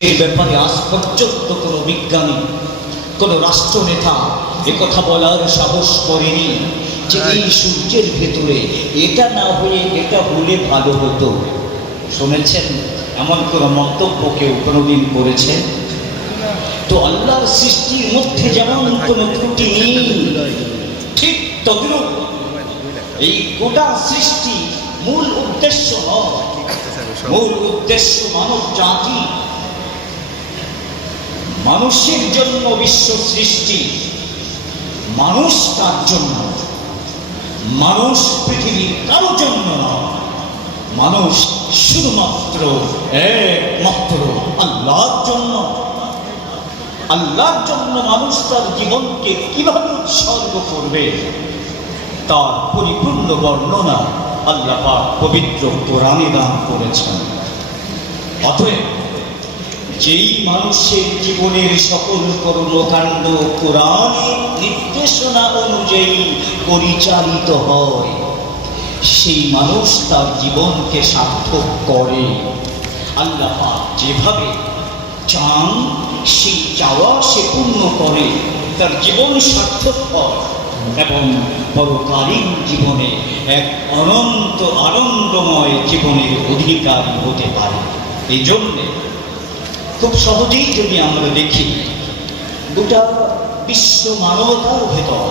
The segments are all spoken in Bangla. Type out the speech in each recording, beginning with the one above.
এই ব্যাপারে আজ পর্যন্ত কোনো বিজ্ঞানী কোনো রাষ্ট্রনেতা কথা বলার সাহস করেনি যে এই সূর্যের ভেতরে এটা না হয়ে এটা হলে ভালো হতো। শুনেছেন? এমন কোনো মন্তব্য কেউ কোনোদিন করেছে? তো আল্লাহর সৃষ্টির মধ্যে যেমন কোনো ত্রুটি নেই ঠিক তদ্রুপ এই গোটা সৃষ্টি মূল উদ্দেশ্য নয় মূল উদ্দেশ্য মানব জাতি মানুষের জন্য বিশ্ব সৃষ্টি, মানুষ তার জন্য। মানুষ পৃথিবীর কারোর জন্য নয়, মানুষ শুধুমাত্র একমাত্র আল্লাহর জন্য। আল্লাহর জন্য মানুষ তার জীবনকে কীভাবে উৎসর্গ করবে, তার পরিপূর্ণ বর্ণনা আল্লাহ পবিত্র কোরআনে দান করেছেন। অতএব যেই মানুষের জীবনের সকল কর্মকাণ্ড কোরআনের নির্দেশনা অনুযায়ী পরিচালিত হয়, সেই মানুষ তার জীবনকে সার্থক করে। আল্লাহ যেভাবে চান, সেই চাওয়া সে পূর্ণ করে, তার জীবন সার্থক হয় এবং পরকালীন জীবনে এক অনন্ত আনন্দময় জীবনের অধিকার হতে পারে। এই জন্যে খুব সহজেই যদি আমরা দেখি, গোটা বিশ্ব মানবতার ভেতর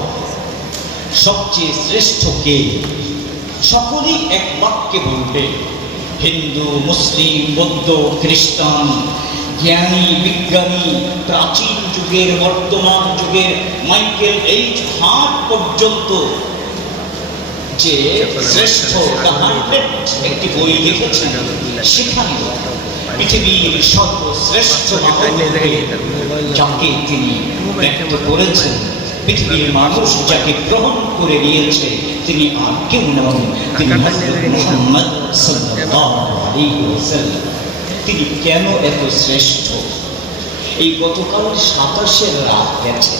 সবচেয়ে শ্রেষ্ঠ কে? সকলেই এক বাক্যে বলবে, হিন্দু, মুসলিম, বৌদ্ধ, খ্রিস্টান, জ্ঞানী, বিজ্ঞানী, প্রাচীন যুগের, বর্তমান যুগের, মাইকেল এইচ হার্ট পর্যন্ত যে শ্রেষ্ঠ একটি বই লিখেছেন সেখানে পৃথিবীর সর্বশ্রেষ্ঠ যাকে তিনি ব্যক্ত করেছেন, পৃথিবীর মানুষ যাকে গ্রহণ করে নিয়েছে, তিনি আর কেউ নন, তিনি মুহাম্মদ তিনি কেন এত শ্রেষ্ঠ? এই গতকাল সাতাশের রাত গেছে।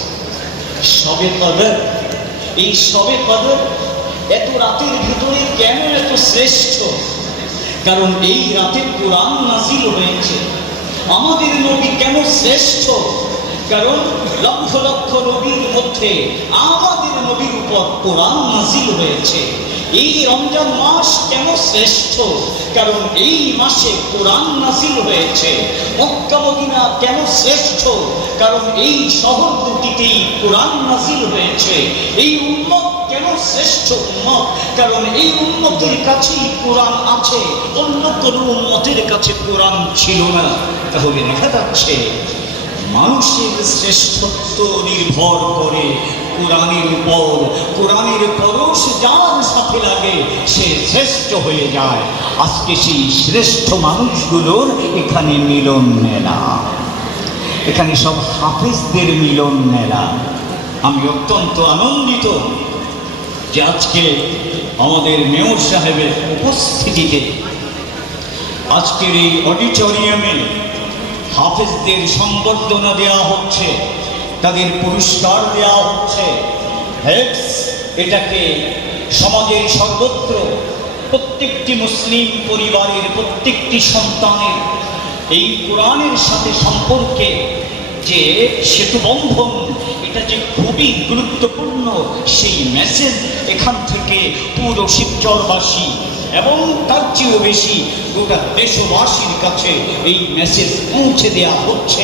সবে কদর, এই সবে কদর এত রাতের ভিতরে কেন এত শ্রেষ্ঠ? কারণ এই রাতে কোরআন নাজিল হয়েছে। আমাদের নবী কেন শ্রেষ্ঠ? কারণ লক্ষ লক্ষ নবীর মধ্যে আমাদের নবীর উপর কোরআন নাজিল হয়েছে। এই রমজান মাস কেন শ্রেষ্ঠ? কারণ এই মাসে কোরআন নাজিল হয়েছে। মক্কা, মদিনা কেন শ্রেষ্ঠ? কারণ এই শহর দুটিতেই কোরআন নাজিল হয়েছে। এই উন্মত শ্রেষ্ঠ উন্মত কারণ এই উন্মতের কাছেই কোরআন আছে অন্য কোনো উন্মতের কাছে কোরআন ছিল না। তাহলে দেখা যাচ্ছে, মানুষের শ্রেষ্ঠত্ব নির্ভর করে কোরআনের উপর। কোরআনের পরশ যার সাথে লাগে, সে শ্রেষ্ঠ হয়ে যায়। আজকে সেই শ্রেষ্ঠ মানুষগুলোর এখানে মিলন মেলা। এখানে সব হাফিজদের মিলন মেলা। আমি অত্যন্ত আনন্দিত যে আজকে আমাদের মেয়র সাহেবের উপস্থিতিতে আজকের এই অডিটোরিয়ামে হাফেজদের সম্বর্ধনা দেওয়া হচ্ছে, তাদের পুরস্কার দেওয়া হচ্ছে। হেক্স, এটাকে সমাজের সর্বত্র প্রত্যেকটি মুসলিম পরিবারের প্রত্যেকটি সন্তানের এই কোরআনের সাথে সম্পর্কে যে সেতুবন্ধন এটা যে খুবই গুরুত্বপূর্ণ সেই মেসেজ এখান থেকে পুরো শিবচরবাসী এবং তার চেয়েও বেশি গোটা দেশবাসীর কাছে এই মেসেজ পৌঁছে দেওয়া হচ্ছে।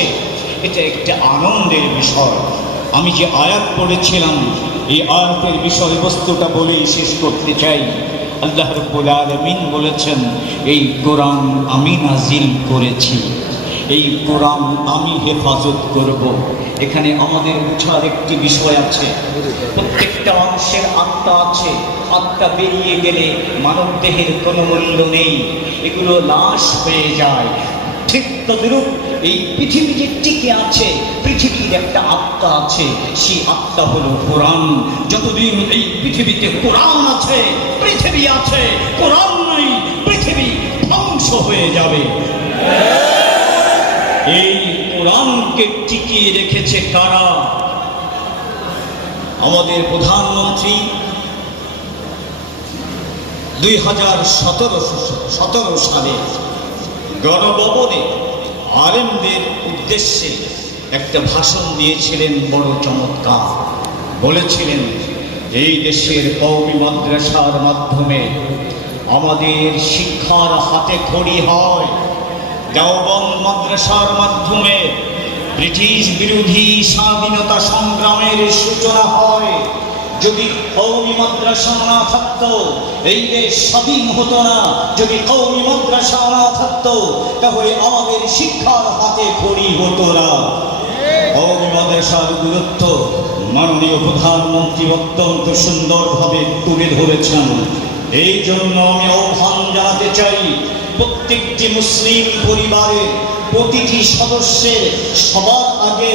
এটা একটা আনন্দের বিষয়। আমি যে আয়াত পড়েছিলাম, এই আয়াতের বিষয়বস্তুটা বলেই শেষ করতে চাই। আল্লাহ রব্বুল আলমিন বলেছেন, এই কোরআন আমি নাজিল করেছি। এই কোরআন আমি হেফাজত করব। এখানে আমাদের বুঝার একটি বিষয় আছে। প্রত্যেকটা মানুষের আত্মা আছে। আত্মা বেরিয়ে গেলে মানব দেহের কোনো মূল্য নেই। এগুলো লাশ হয়ে যায়। ঠিক তদরূপ এই পৃথিবী যে টিকে আছে, পৃথিবীর একটা আত্মা আছে। সেই আত্মা হলো কোরআন। যতদিন এই পৃথিবীতে কোরআন আছে, পৃথিবী আছে, কোরআন নেই, পৃথিবী ধ্বংস হয়ে যাবে। এই কোরআনকে টিকিয়ে রেখেছে কারা? আমাদের প্রধানমন্ত্রী দুই হাজার সতেরো সতেরো সালে গণভবনে আলেমদের উদ্দেশ্যে একটা ভাষণ দিয়েছিলেন বড় চমৎকার। বলেছিলেন, এই দেশের কৌমি মাদ্রাসার মাধ্যমে আমাদের শিক্ষার হাতে খড়ি হয়। দেওবন্দ মাদ্রাসার মাধ্যমে ব্রিটিশ বিরোধী স্বাধীনতা সংগ্রামের সূচনা হয়। যদি কৌমি মাদ্রাসা না থাকত, এই দেশ স্বাধীন হতো না। যদি কৌমি মাদ্রাসা না থাকত, তাহলে আমাদের শিক্ষার হাতে খড়ি হতো না। কৌমি মাদ্রাসার গুরুত্ব মাননীয় প্রধানমন্ত্রী অত্যন্ত সুন্দরভাবে তুলে ধরেছেন। এই জন্য আমি আহ্বান জানাতে চাই প্রত্যেকটি মুসলিম পরিবারের প্রতিটি সদস্যের সবার আগে